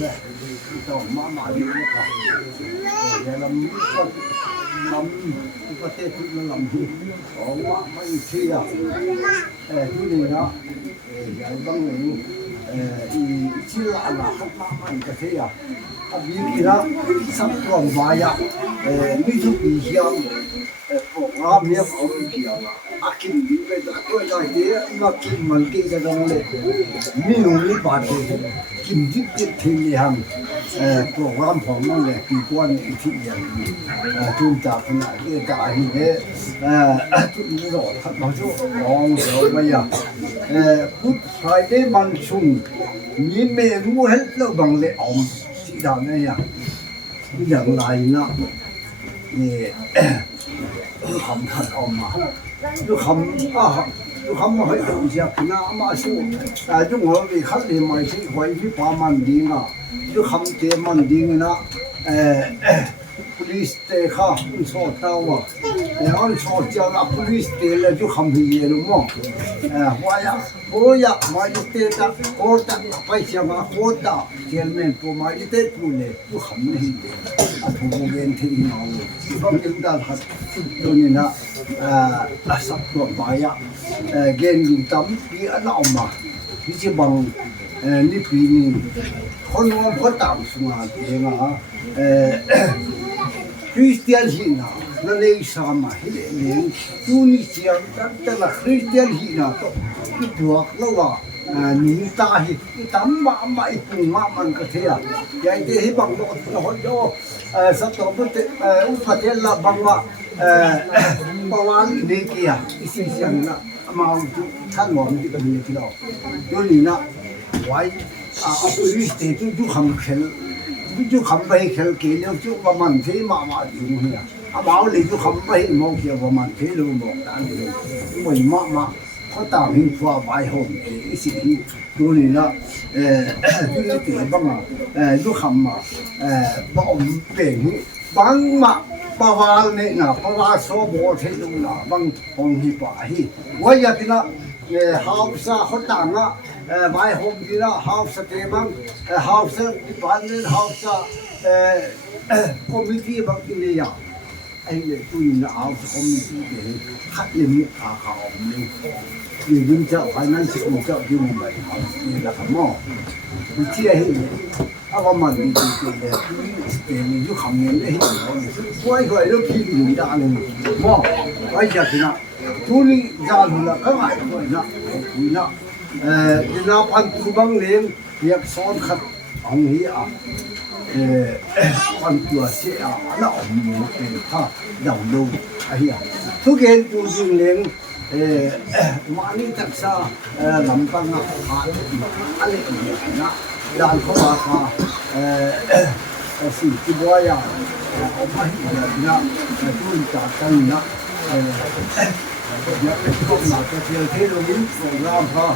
nè tàu mà đi nó cả để làm cái tết nó làm gì ở mà mấy khi à cái này nó cái băng này chỉ là không mang cái thế à vì cái đó sắp còn vài à mấy thứ bị hiểm program này ông kia à kim bị cái đó tôi nói thế mà kim mình cái đó này nhiều lý bản thế kim giúp tiếp thêm đi hàng programของมันเลยปีก่อนอีกที่อย่างจุนจากขณะที่จ่ายนี่จุนรอทัดมาช่วยมองเราไม่อยากพุทธไทยได้มันชุ่มมีเมนูให้เราบังเลยอมที่ทำเนี่ยอย่างไรนะนี่คำทัดออกมาดูคำดูคำมาให้ดูเสียขนาดมาสู้แต่จุงเราไปคัดเรียนมาที่ไว้ที่พามันดีนะดูคำเตมันดีนะpolice เตะข้าคุณสอดเต้าอ่ะแล้วอันสอดเจ้าละ police เตะแล้วดูคำที่เยอะรู้มั้งว่าอยากโอ้ยมาอยู่เตะตะโคตะไปเชียงมาโคตะเชียงแมนปูมาอยู่เตะปูเลยดูคำนี้ถูกเรียนที่น้องก็ยังได้หัดดูนี่นะสับตัวไปอ่ะเกณฑ์อยู่ตั้มปีอันเอามาที่จะบังนี่ปีนี้คนว่าคนต่างสมาธินะคริสเตียนหินะนั่นเองสามาฮิเลเลี้ยงยูนิเซียแต่ละคริสเตียนหินะก็อีดวกแล้วว่านิตาหิตั้มมาอีปุ่งมามันก็เทียยายเที่บังโลดโลดโยสัตว์บุตรอุปเทลบังว่าปวานนี่เกียอิสิเซียนนะมาท่านหลวงที่กำลังที่เราตัวนี้นะไว้เอาไปวิสเตจุจุคำเขลจุคำไปเขลเกี่ยวจุว่ามันเทมาอยู่เนี่ยเอาเลยจุคำไปมองเกี่ยวว่ามันเทรู้มองนั่นเลยไม่มาเขาต่างหินฟ้าใบหงอีสิ่งที่ตัวนี้นะจุนี่เกี่ยวบ้างจุคำมาบ่อมเป่งบางมาปวารเนี่ยนะปวารโซโบเทลุนะบางองค์ที่ป่าที่ว่าอย่างนี้นะฮาวส์เขาต่างอ่ะใบหงดีนะฮาวส์เต็มฮาวส์ที่บ้านเนี่ยฮาวส์คอมมิตี้บางทีเนี่ยไอ้เนี่ยตัวนี้นะฮาวส์คอมมิตี้เนี่ยคัดเล่มนี้ขาขาวนี่ยิ่งเจ้าไฟนั้นสิคุณเจ้าที่มุ่งไปนี่แหละครับหม้อมันเชี่ยให้เอาว่ามันดีจริงๆเลยที่ยุคคำนี้ได้เห็นเขาเนี่ยไว้ก็ไอ้ลูกพี่อยู่ด้านนึงหม้อไว้จากที่นั่นทุลีจานหุ่นละก็ง่ายกว่านะหุ่นละดินาพันธุบังเลี้ยงเรียกซ้อนขัดของนี้อ่ะพันตัวเสียแล้วออกมือเป็นข้าดาวดูไอ้เหี้ยทุกเย็นจูจิงเลี้ยงมานี่ทักษะลำปังอ่ะอะไรอย่างเงี้ยนะด้านเขาว่าสิ่งที่ว่าอย่างเอามาให้นะทุ่นจากกันนะอยากเป็นคนหนักเที่ยวเที่ยวนี้โปรแกรมเขา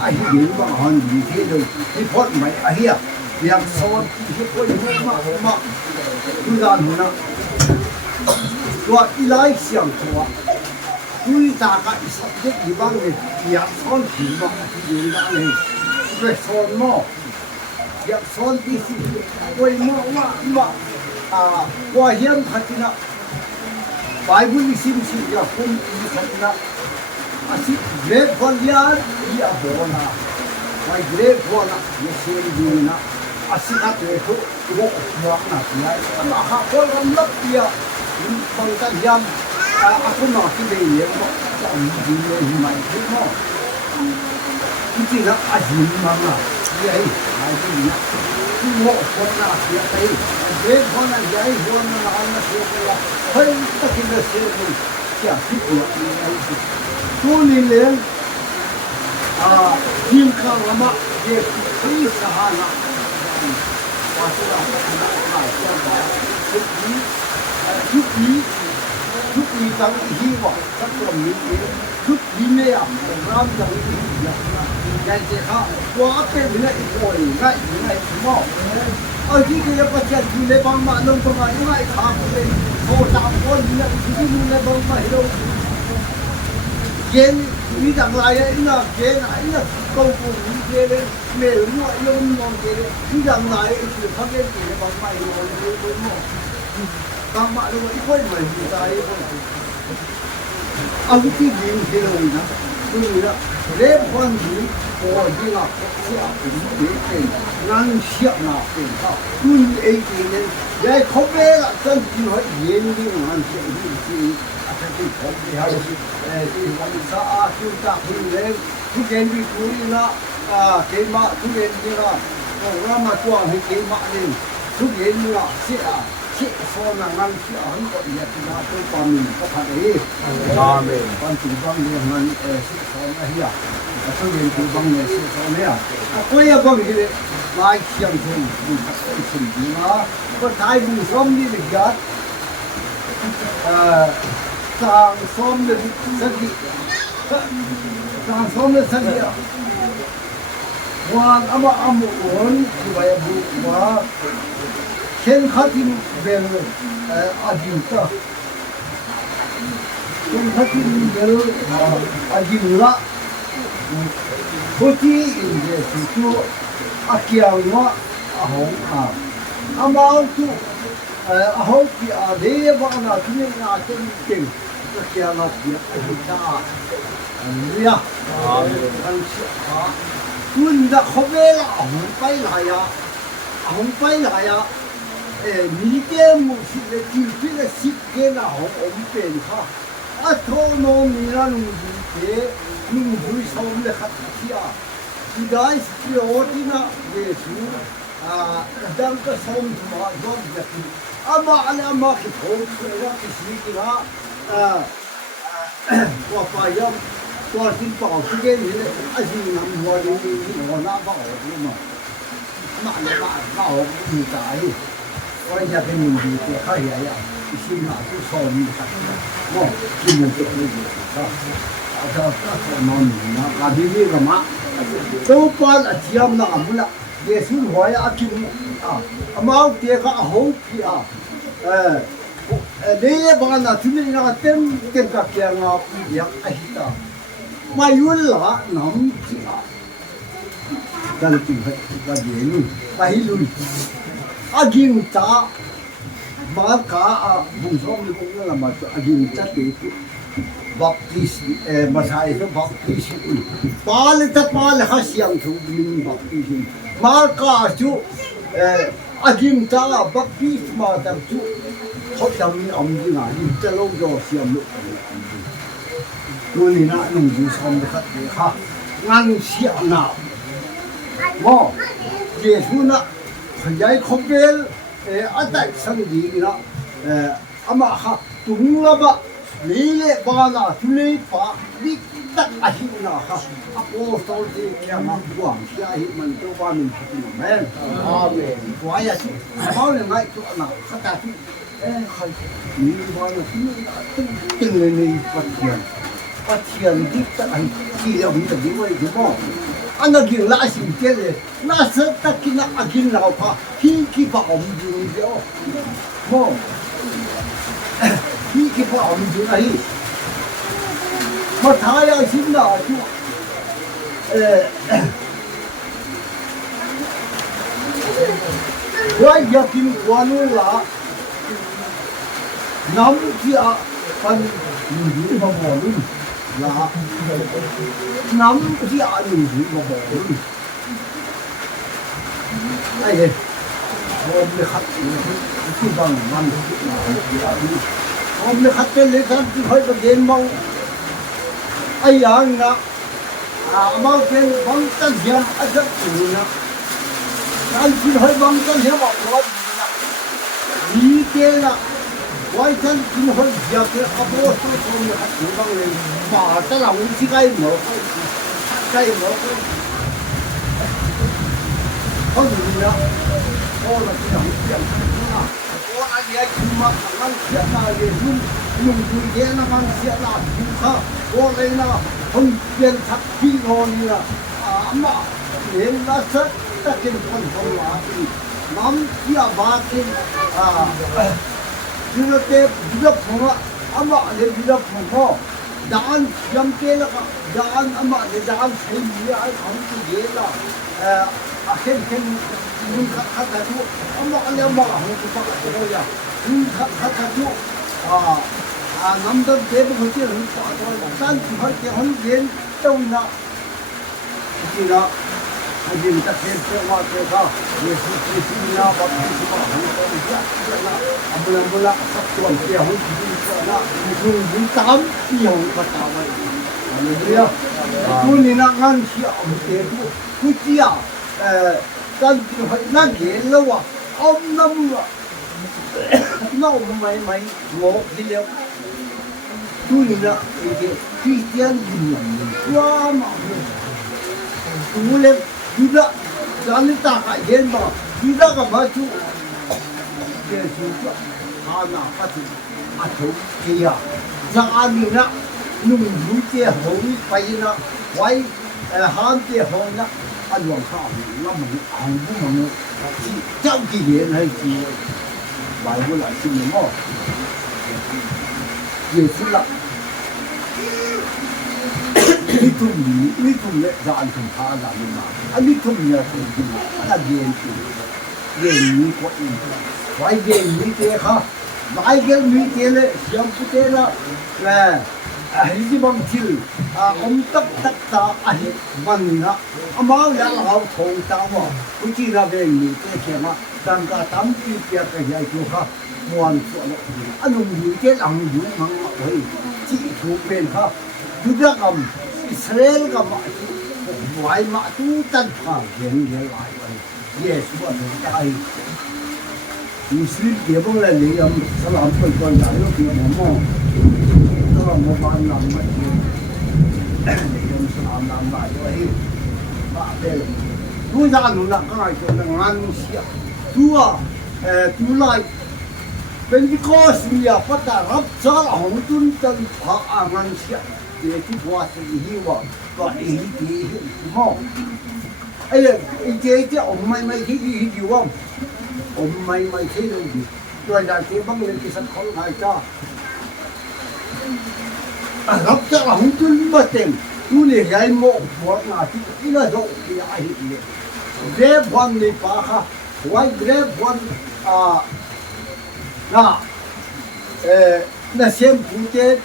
ไอ้ที่อยู่บ้านหันดีที่เลยที่พอดไหมไอ้เหี้ยอยากสอนที่พอดมากดูด้านหัวนะตัวอีไลเสียงตัวคุยจากไอ้สัตว์เด็กอยู่บ้านเลยอยากสอนถึงบ้านที่อยู่ด้านเลยไปสอนมั่วอยากสอนที่สิโอ้ยมั่วว่าเฮียนพัฒนาไบเบิลซิมซิยาคุณมีพัฒนาอาศัยเกรดบอลยาอีอาโบนาไว้เกรดบอลนะไม่เชื่อดีนะอาศัยนักเตะทุกตัวมองนะที่ไหนมาหาคนรำลับเดียบางท่านยังอาคุณหน่อที่ได้เลี้ยงก็จะมีเรื่องใหม่ขึ้นมาจริงๆนะอาชีพมันนะยัยอาชีพนะที่โม่คนน่ะเสียไปเด็กคนนั้นยัยคนนั้นอะไรเสียไปละเฮ้ยตะกี้เราเสียไปเสียที่เดียวไอ้สิตัวนี้เลี้ยงทีมข้างละมาเด็กที่สหนะว่าสุดท้ายนะหลายคนบอกทุกนี้ตั้งที่ว่าสักคนนี้ทุกที่เนี่ยผมรับจากที่อย่างนั้นยายเจ้าว่าเป็นเรื่องอีกคนง่ายหม้อที่เกี่ยวกับเจ้าที่เลบังมาลงตรงไหนง่ายทางเลยโทรตามคนเนี่ยที่นี่เลบังมาเห็น kiến đi đằng lại ấy là kiến ấy là câu của những kia đấy mẹ ngoại luôn ngon kia đấy đi đằng lại thì phát hiện thì bằng mày rồi với một bằng bạn luôn ấy quên mày thì ta ấy ông cái gì thế rồi nè tôi nghĩ là lễ quan gì của gì là sẽ cũng biết cái năng siết nào cái sao tôi ấy thì nên để không biết là chân chỉ phải yên đi mà năng siết gì thì không thì hay thì vẫn sẽ chúng ta cũng lên thu tiền đi cuối là cái mà thu tiền đi là mà quăng hay cái mà đi thu tiền là sẽ số là ngăn sẽ không có gì thì là tôi còn mình có phải đấy còn chủ băng thì ngăn sẽ số là hiểu thu tiền chủ băng này sẽ số này quay ở băng thì lại xem thêm mình phải xem gì mà có thái mình xong đi được gạt sang xóm lên sân đi sang xóm lên sân đi hoàn âm ổn thì vậy mà khen khát thì về ajin ta khen khát thì về ajin la Hoti in the situ akiawa ahong amau tu ahong ki ade ba na tuni na tin akiawa ki ahita ya an sha kun da khobela ahong pai la ya mi ke mu si le ti pi le si ke na hong om pen ha a tho no mi na nu te nung vui som le khat tia ti dai si o ti na yesu dam ka som ma dom ja ki ama ala ma ki thong ra ki si ki na wa pa yam to tin pa ki ge ni a ji nam ho ni ho na ba o ni ma ma o ni dai wa ya ke ni di ke kha ya ya si ma tu som ni kha mo ki mo ke ni ha ada non na kadili rama to pan atiam na amula yesu hoya akim amau te ka ho ki le ba na tuni na tem ka kya nga ya ahita mayul la nam ki dal ti ka denu pahilun agim ta ba ka bung som ni ko na ma agim ta te baptist masai to baptist pal ta pal hasyang thu min baptist mal ka chu agim ta baptist ma ta chu hot dam ni om ji na ni ta lo do siam lu ni na nung ju som de khat de ha ngang sia na mo yesu na khayai khobel atai sang di na ama ha tung la ba Lile bana tule pa dik tak ahina ha apostol de kya ma buang kya hi man to ba min phatin men amen wa ya chu ba le mai to na khata ti khai ni ba na ting ni pathian dik ta ai ki le mi ta di wai di mo ana gi la sim ke le na sa ta ki na agin la pa hi ki ba om ju de mo hi ki pa om ju na hi ma tha ya sim na chu wa ya kim kwanu la nam ki a pan ni ba mo lu la nam ki a ni ba mo lu ai ye hôm nay khách thì bằng năm hôm nay khách lên khách thì phải được đến mong ai ăn nè mau cái băng tân hiệp ở rất nhiều nè anh chỉ phải băng tân hiệp vào đó đi cái là quay chân chỉ phải giật cái áo bố tôi không được khách băng lên mà ta làm cái cây mở không gì nữa ô là cái đồng tiền ô anh ấy cũng mặc ăn xiết là để dùng dùng cái nó ăn xiết là cũng khó ô đây là không tiền thật phi hồ như là mà đến là rất tất nhiên con không là gì nắm kia ba cái như là cái video phong á mà để video phong daan jam ke la ka daan ama de daan sai ni ai kham tu ye la akhen khen nun khat khat ta tu ama ale ma hu tu pa ka ro ya nun khat khat ta tu nam dam de bu chi ru pa to san ki har ke hon gen tau na ki na ajin ta khen se wa ke ka yesu kristi na ba ki ma hu to ya na abula bula sak tuan ke hon ki na ni tam ki hon ka ta wa hallelujah tu ni na ngan chi am te tu chi ya kan ki hai na ge lo wa om nam wa no mai mai ngo di le tu ni na ke Christian din wa ma tu le du da dan ta ka yen ba du da ka ba chu ke su ha na pa tu a thu ke ya za ni na nung lu che hong pai na wai han che hong na an wang kha na mu ang bu mu chi chao ki ye na chi bai bu la chi mo ye su la ni tum le za an tum pha za ni ma an ni tum ya tum ki ana gen ki gen ni ko in wai gen ni te kha wai gen ni te le yam pu te la la hi ji bam thil om tak tak ta a hi man na ama ya hau thong ta wa ku chi ra ve ni te ke ma dan ka tam ki pya ka ya ku kha muan so lo anum ni te ang yu mang ma oi chi thu pen kha du da kam Israel ka ma wai ma tu tan pha gen ge lai wai yes wa ta ai Muslim ke bong la le am salam ko kon da lo ki moก็มาบ้านนำมาที่ในยมสนามนำมาด้วยบ้าเด้รู้จักหนูนักง่ายจนงานเสียตัวตัวไรเป็นที่ข้อเสียพัฒนารับสารของตุนตันพาอ่างานเสียเดี๋ยวที่ว่าสิ่งที่ว่าก็ไอ้ที่มองไอ้เจ๊ที่อมไม่ที่ดีว่าอมไม่ที่ดีตัวใหญ่ที่บางเรื่องที่สักคนหายจ้ารับจะหลังตุนมาเต็มดูนี่ไงโม่หัวหน้าที่อีน่าโดที่ไอ้เนี่ยเรียบวันในป่าค่ะไว้เรียบวันน่ะน่ะเสียงผู้เจน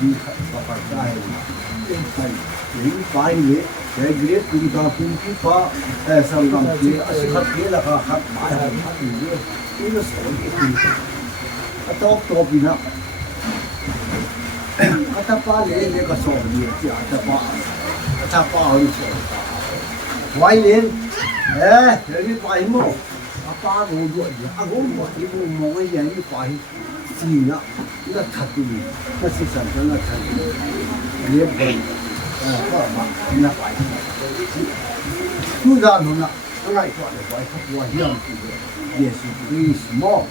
ดีครับปะได้เป็นไปหรือไปเนี่ยแต่เรียบคุณตาคุณที่ฟ้าสังกัดที่อาศัยขัดเกล้าค่ะขัดหมายขัดเนี่ยนี่น่ะสอนที่คุณตัวปีน่ะkata pa le ka so ni ti ata pa au so wai len ni pa mo apa go do ya ago mo ti mo mo ya ni pa hi si na na thatu ni na si san na thatu le be pa ma na pa tu da no na ngai ko le pa ka wa hiam ti yesu christ mo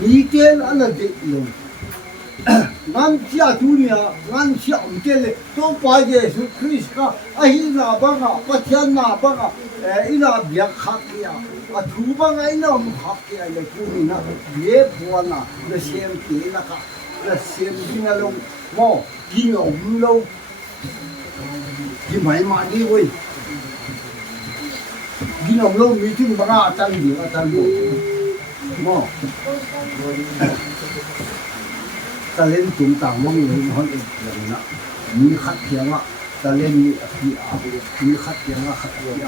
ni ken ana de lo ngan chia tu nia ngan chia om te le to pa yesu christ ka a hi na ba ga pathian na ba ga ina bia kha kia a thu ba ga ina om kha kia le tu ni na ye bo na le sem ti na ka le sem di na lo mo ki om lo ki mai ma di oi ki om lo mi tu ba ga tan di ga tan lo mo ta lên chúng ta mong muốn hơn lần nữa mi khát tiếng á ta lên mi mi khát tiếng á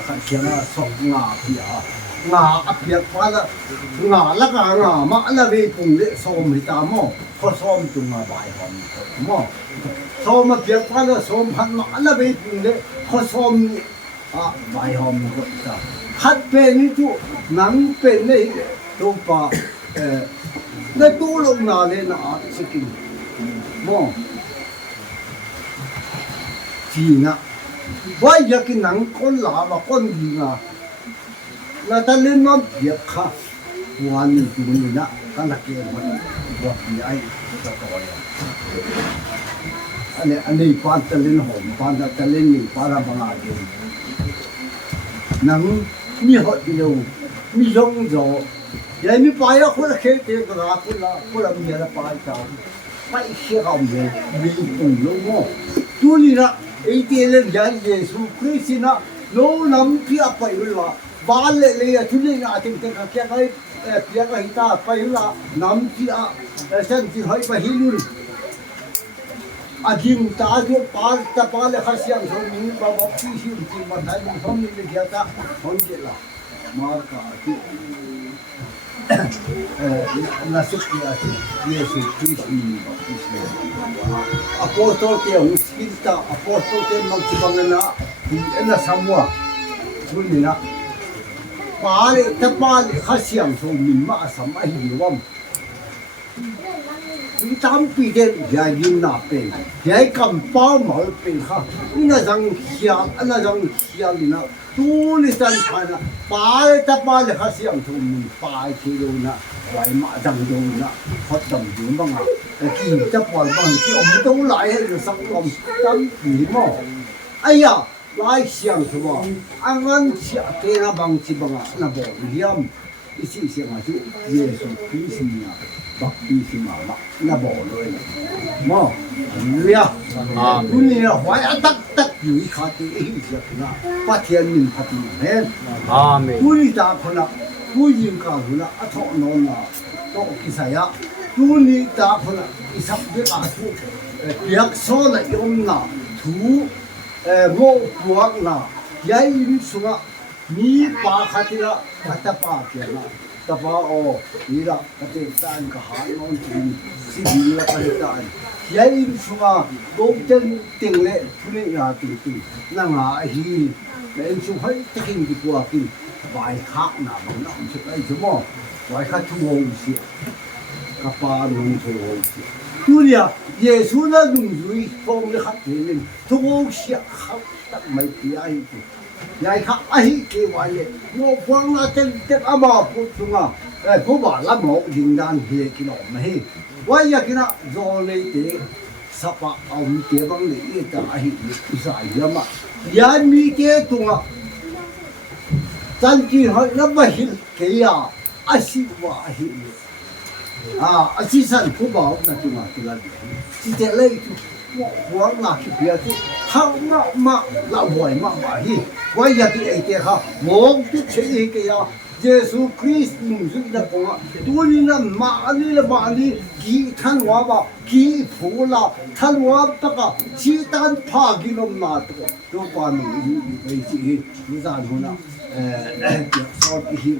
khát tiếng á sọc ngà phía ngà áp phía quá là ngà là cả ngà mà là về cùng lệ xôm thì ta mò có xôm chúng ngà bài hòm mò xôm mà phía quá là xôm hẳn mà là về cùng lệ có xôm bài hòm của ta khát bên chú nắng bên này đâu paในตู้ลงนาเลยนะสกินมองจีน่ะว่าอยากกินหนังคนหลาว่าคนดีนะแล้วถ้าเล่นน้ำเปียกค่ะวันนี้ตัวนี้นะตั้งแต่เกี่ยวมันว่าพี่ไอ้จะต่อยอันนี้ปานจะเล่นหอมปานจะเล่นนี่ปานบางอาทิตย์หนังมีหดเดียวมีช่องโจยังมีปลายละคนละเคเตะกระดาษคนละมีอะไรปลายเจ้า phải khi ông về vì cùng lúc mò tu đi ra ấy tiền lên dân Giêsu Christ na nó nằm phía phải là ba lệ lệ tu đi ra thì cái cái ta phải là nằm phía sen thì hơi phải hiểu Ajim tajo par tapal khasiam so min ba bapti si uti badai min som ni liya ta hon ke la mar ka ati nasib ki ati Yesu Christ ni apostol ke uskilta apostol ke magtibangana di na samwa bunina pare tapal khasiam so min ma samai diwam Chúng ta bị đến gia đình nạp tiền, gia cầm bao máu tiền ha, nó rằng hiền, nó rằng hiền đi nào, tu lý san thành na, bài tập bài để khai sáng thông minh, bài thi đồ na, vài mã đằng đồ na, phát động gì bằng à, kỳ tập bài bằng cái ông đâu lại hay là sang ông tâm gì mà, ai ya, lại sáng thôi mà, anh ăn chả tiền na bằng chỉ bằng à, na bỏ hiểm, ý chí sáng mà chú, Giêsu Christ na. Bapti si mama na boloy mo hallelujah dunia hoài atak tak yui khati hi na pathian min phati hen amen puri ta khona puyin ka huna atho non na to kisaya tuni ta khona isap de ka thu yak so la yom na thu mo puak na yai in sunga ni pa khatira patapa ke na tapa o ira kate tan ka hanon tin si bila kate tan yai sunga golden tingle pune ya ti na nga hi len su hai takin di kwa kin vai khak na bang na chu ai chu mo vai kha chu wo si ka pa nong chu wo si tulia yesu na dung yui phong le khat len chu wo si khak tak mai pi ai ti Yai khắc ai kêu vậy ngô quang là tên ama phụ trung à phụ bà làm một đình đàn hệ cái đó mà hết vậy giờ cái nào do lấy thế sắp ông kia bằng lấy ta hi giải lắm mà yai mi kia tung à chân chỉ hỏi nó vậy cái à asi wa hi asi san phụ bảo là tung à cái là chỉ để lấy quang là cái việc thì không mà là vội mà hi quay giờ thì ấy kia ha một chút chuyện cái đó Giêsu Christ mình giúp đỡ con tôi đi là mà đi kỹ thân hóa vào kỹ phụ là thân hóa tất cả chỉ tan phá cái lồng nát tôi quan mình cái gì như thế nào việc sao thì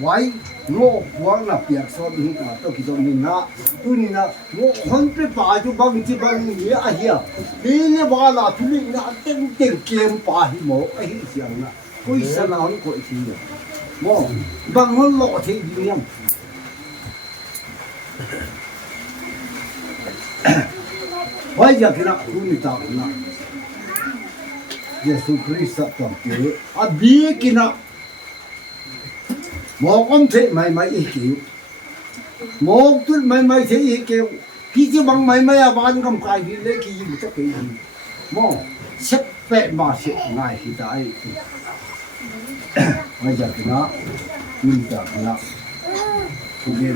vậy ngô quang là việc sao thì là tôi chỉ trong mình na tôi nhìn là ngô không biết bao nhiêu chỉ bằng gì à hiểu đi như vậy là tôi nhìn là tiếng kiếm bao nhiêu mỏ ấy gì à quay sang nào nó quậy gì vậy mỏ bằng hơn lọ thì gì nhỉ bây giờ cái nào tôi nhìn ta cái nào Giêsu Christ tổng kết à bi cái nào một con thế mày ý kiểu một chút mày thế ý kiểu khi chứ bằng mày à bạn cầm cái gì lấy cái gì một cái gì mà xếp vẽ mà xếp ngay khi tại bây giờ cái nó mình ta cái nó cũng biết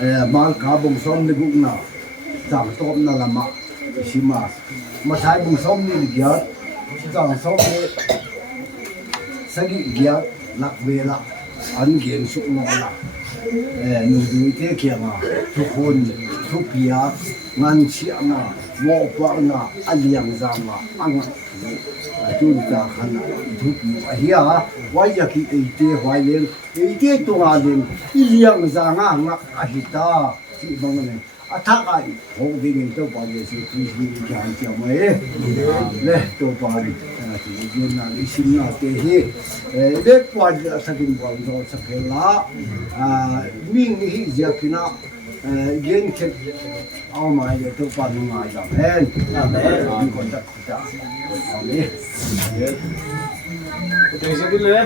là mang cá bông sông đi cũng nào chẳng tôm là làm xí mà thái bông sông đi được giờ chẳng sông đi sẽ đi giờ lạc về lạc anh kiến sụp nó là người đối thế kia mà thu hồn thu bia ngăn xịa mà vô quang mà anh liang ra mà ăn chúng ta khăn thu bia hiya quay giờ khi ấy thế hoài lên ấy thế tua lên liang ra ngã ahita chỉ bằng này thắc ai hậu đi mình tôi bảo về sự quý vị chẳng chịu mấy đấy tôi bảo đi thì dân là đi xin là thế hi để quaสักกินก่อนรอสักละมิ่งhi giờ khi nào dân chếtเอามาเดี๋ยวตัวปานมาอย่างแน่มีคนจะเอาเนี่ยเดี๋ยวจะกินเลย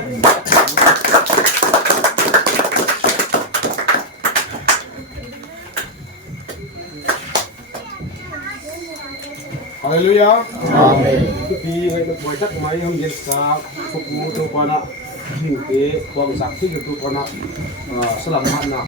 Hallelujah. Amen. Khi ngày được quay chắc máy hôm dịch sa phục vụ tôi qua nè, những cái quan sátที่อยู่ตัวqua nè,สลับมันนะ